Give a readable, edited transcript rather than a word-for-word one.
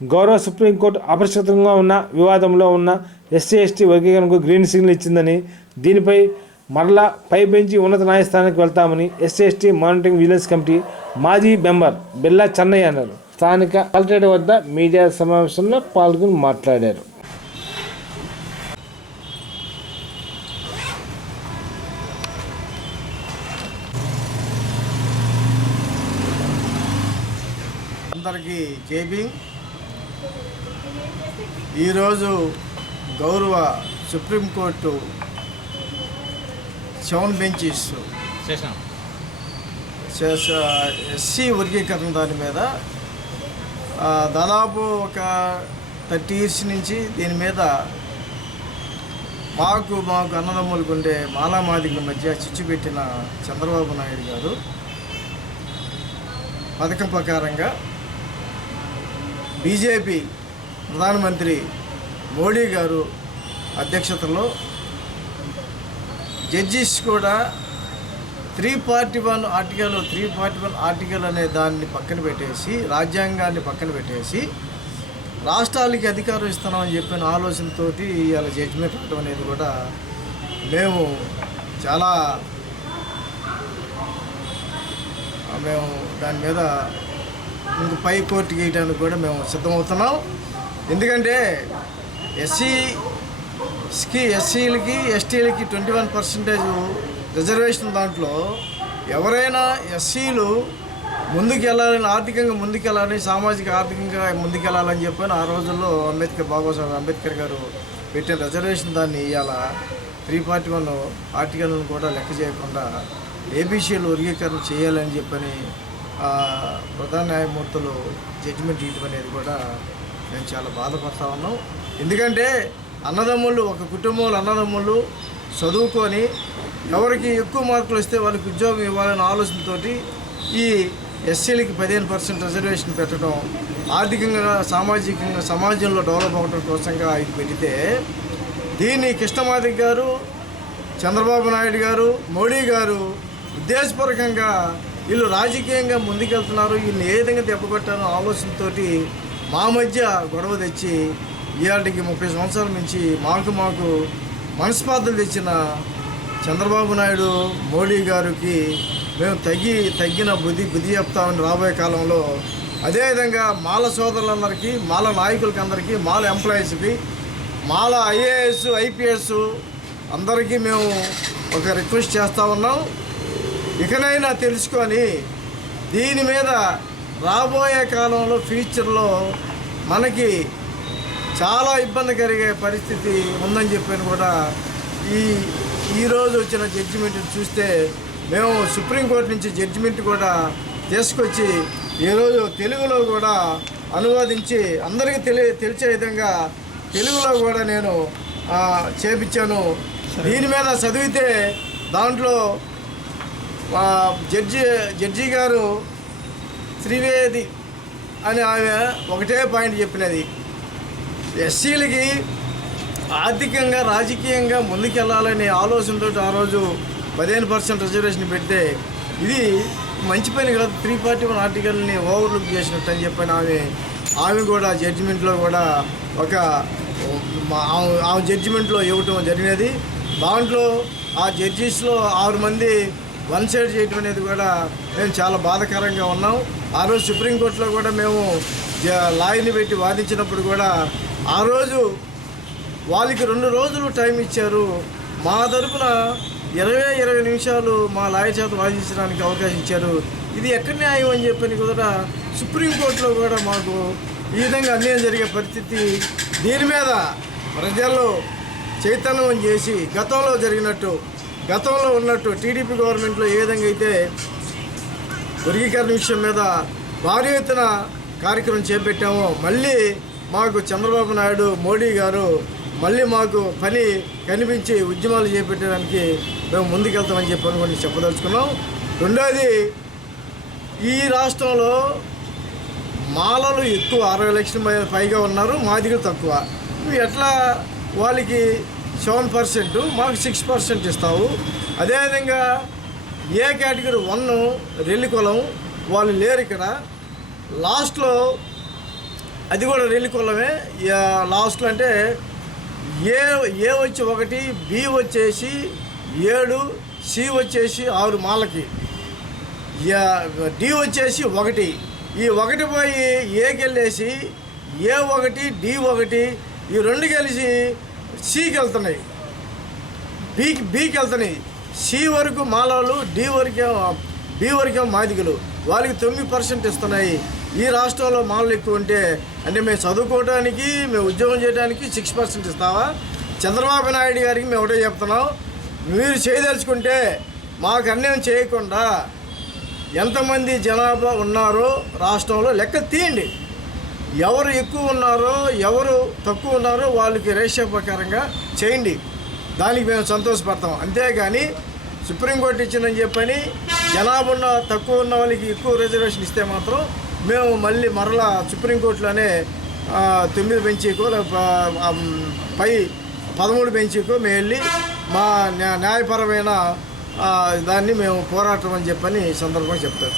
గౌరవ సుప్రీంకోర్టు అపరిష్కృతంగా ఉన్న వివాదంలో ఉన్న ఎస్సీ ఎస్టీ వర్గీకరణకు గ్రీన్ సిగ్నల్ ఇచ్చిందని, దీనిపై మరలా పై బెంచి ఉన్నత న్యాయస్థానానికి వెళ్తామని SC ST monitoring vigilance committee మాజీ మెంబర్ బిల్లా చెన్నయ్య అన్నారు. స్థానిక కలెక్టరేట్ వద్ద మీడియా సమావేశంలో పాల్గొని మాట్లాడారు. అందరికీ జేబీ. ఈరోజు గౌరవ సుప్రీంకోర్టు 7 బెంచెస్ ఎస్సీ వర్గీకరణ దాని మీద దాదాపు ఒక 30 years నుంచి దీని మీద మాకు అన్నదమ్ములకు ఉండే మాలామాదిగల మధ్య చిచ్చు పెట్టిన చంద్రబాబు నాయుడు గారు పథకం ప్రకారంగా బీజేపీ ప్రధానమంత్రి మోడీ గారు అధ్యక్షతలో జడ్జిస్ కూడా 341 ఆర్టికల్ అనే దాన్ని పక్కన పెట్టేసి, రాజ్యాంగాన్ని పక్కన పెట్టేసి రాష్ట్రాలకి అధికారం ఇస్తున్నామని చెప్పిన ఆలోచనతో ఇవాళ జడ్జిమెంట్ ఇవ్వడం అనేది కూడా మేము చాలా దాని మీద ఇంక పై కోర్టుకి వేయడానికి కూడా మేము సిద్ధమవుతున్నాం. ఎందుకంటే ఎస్సీలకి ఎస్టీలకి 21% రిజర్వేషన్, దాంట్లో ఎవరైనా ఎస్సీలు ముందుకెళ్ళాలని, ఆర్థికంగా ముందుకెళ్ళాలని, ఆర్థికంగా ముందుకెళ్ళాలని చెప్పని ఆ రోజుల్లో బాబాసాహెబ్ అంబేద్కర్ గారు పెట్టిన రిజర్వేషన్ దాన్ని ఇవాళ 341 ఆర్టికల్ను కూడా లెక్క చేయకుండా ఏబీసీలు వర్గీకరణ చేయాలని చెప్పని ప్రధాన న్యాయమూర్తులు జడ్జిమెంట్ ఇవ్వడం అనేది కూడా మేము చాలా బాధపడతా ఉన్నాం. ఎందుకంటే అన్నదమ్ముళ్ళు, ఒక కుటుంబంలో అన్నదమ్ముళ్ళు చదువుకొని ఎవరికి ఎక్కువ మార్కులు వస్తే వాళ్ళకి ఉద్యోగం ఇవ్వాలనే ఆలోచనతో ఈ ఎస్సీలకి 15% రిజర్వేషన్ పెట్టడం, ఆర్థికంగా సామాజికంగా సమాజంలో డెవలప్ అవ్వడం కోసంగా ఇది పెడితే, దీన్ని కృష్ణమాదిగ గారు, చంద్రబాబు నాయుడు గారు, మోడీ గారు ఉద్దేశపూర్వకంగా వీళ్ళు రాజకీయంగా ముందుకెళ్తున్నారు, వీళ్ళని ఏ విధంగా దెబ్బకొట్టారో ఆలోచనతో మా మధ్య గొడవ తెచ్చి ఇవాళకి 30 సంవత్సరాల నుంచి మాకు మనస్పార్థలు తెచ్చిన చంద్రబాబు నాయుడు, మోడీ గారికి మేము తగ్గిన బుద్ధి చెప్తామని రాబోయే కాలంలో. అదేవిధంగా మాల సోదరులందరికీ, మాల నాయకులకి అందరికీ, మాల ఎంప్లాయీస్కి, మాల ఐఏఎస్ ఐపీఎస్ అందరికీ మేము ఒక రిక్వెస్ట్ చేస్తూ ఉన్నాం. ఇకనైనా తెలుసుకొని దీని మీద రాబోయే కాలంలో ఫ్యూచర్లో మనకి చాలా ఇబ్బంది కలిగే పరిస్థితి ఉందని చెప్పని కూడా ఈరోజు వచ్చిన జడ్జిమెంట్ చూస్తే మేము సుప్రీంకోర్టు నుంచి జడ్జిమెంట్ కూడా తీసుకొచ్చి ఈరోజు తెలుగులో కూడా అనువాదించి అందరికీ తెలిసే విధంగా తెలుగులో కూడా నేను చేపించాను. దీని మీద చదివితే దాంట్లో జడ్జి గారు త్రివేది అని ఆమె ఒకటే పాయింట్ చెప్పినది, ఎస్సీలకి ఆర్థికంగా రాజకీయంగా ముందుకెళ్ళాలనే ఆలోచనతో ఆ రోజు 15% రిజర్వేషన్ పెడితే ఇది మంచి పని కాదు, 341 ఆర్టికల్ని ఓవర్లుక్ చేసినట్టు అని చెప్పని ఆమె కూడా జడ్జిమెంట్లో కూడా ఆమె జడ్జిమెంట్లో ఇవ్వటం జరిగినది. దాంట్లో ఆ జడ్జిస్లో 6 మంది వన్ సైడ్ చేయటం అనేది కూడా మేము చాలా బాధాకరంగా ఉన్నాం. ఆ రోజు సుప్రీంకోర్టులో కూడా మేము లాయర్ని పెట్టి వాదించినప్పుడు కూడా ఆ రోజు వాళ్ళకి 2 రోజులు టైం ఇచ్చారు. మా తరపున 20 నిమిషాలు మా లాయర్ చేత వాదించడానికి అవకాశం ఇచ్చారు. ఇది ఎక్కడ న్యాయం అని చెప్పని కూడా సుప్రీంకోర్టులో కూడా మాకు ఈ విధంగా అన్యాయం జరిగే పరిస్థితి. దీని మీద ప్రజల్లో చైతన్యం చేసి గతంలో ఉన్నట్టు టీడీపీ గవర్నమెంట్లో ఏ విధంగా అయితే వర్గీకరణ విషయం మీద భారీ ఎత్తున కార్యక్రమం చేపట్టామో, మళ్ళీ మాకు చంద్రబాబు నాయుడు, మోడీ గారు మళ్ళీ మాకు పని కనిపించి ఉద్యమాలు చేపట్టడానికి మేము ముందుకెళ్తామని చెప్పని చెప్పదలుచుకున్నాం. రెండోది, ఈ రాష్ట్రంలో మాలలు ఎక్కువ, 60 లక్షల పైగా ఉన్నారు, మాదిగలు తక్కువ. నువ్వు ఎట్లా వాళ్ళకి 7% మాకు 6% ఇస్తావు? అదేవిధంగా ఏ కేటగిరీ 1 రెల్లి కులం వాళ్ళు లేరు ఇక్కడ. లాస్ట్లో అది కూడా రెల్లి కులమే. లాస్ట్లో అంటే ఏ వచ్చి 1, బి వచ్చేసి 7, సి వచ్చేసి 6 మాలకి, డి వచ్చేసి 1. ఈ 1 పోయి ఏకి వెళ్ళేసి A1, D1 ఈ 2 కలిసి సికి వెళ్తున్నాయి, బికి వెళ్తున్నాయి. సి వరకు మాలలు, బి వరకేమో మాదిగలు. వాళ్ళకి 9% ఇస్తున్నాయి. ఈ రాష్ట్రంలో మాలలు ఎక్కువ ఉంటే అంటే మేము చదువుకోవడానికి, మేము ఉద్యోగం చేయడానికి 6% ఇస్తావా? చంద్రబాబు నాయుడు గారికి మేము ఒకటే చెప్తున్నాం, మీరు చేయదలుచుకుంటే మాకు అన్యాయం చేయకుండా ఎంతమంది జనాభా ఉన్నారో రాష్ట్రంలో లెక్క తీయండి. ఎవరు ఎక్కువ ఉన్నారో ఎవరు తక్కువ ఉన్నారో వాళ్ళకి రేషియో ప్రకారంగా చేయండి. దానికి మేము సంతోషపడతాం. అంతేగాని సుప్రీంకోర్టు ఇచ్చిందని చెప్పని జనాభా తక్కువ ఉన్న వాళ్ళకి ఎక్కువ రిజర్వేషన్ ఇస్తే మాత్రం మేము మరలా సుప్రీంకోర్టులోనే 9 బెంచీకో పై 13 బెంచీకో మేము వెళ్ళి మా న్యాయపరమైన దాన్ని మేము పోరాటం అని చెప్పని ఈ సందర్భంగా చెప్తాం.